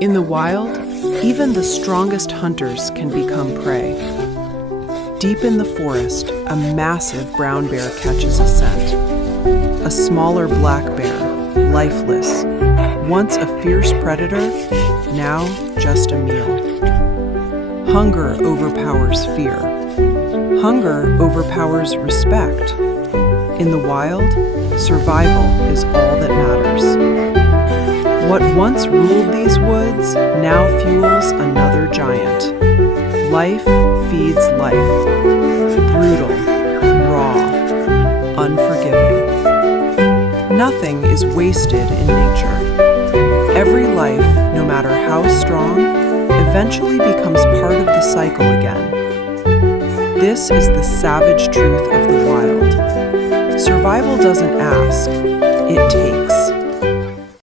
In the wild, even the strongest hunters can become prey. Deep in the forest, a massive brown bear catches a scent. A smaller black bear, lifeless, once a fierce predator, now just a meal. Hunger overpowers fear. Hunger overpowers respect. In the wild, survival is all that matters. What once ruled these woods now fuels another giant. Life feeds life. Brutal, raw, unforgiving. Nothing is wasted in nature. Every life, no matter how strong, eventually becomes part of the cycle again. This is the savage truth of the wild. Survival doesn't ask, it takes.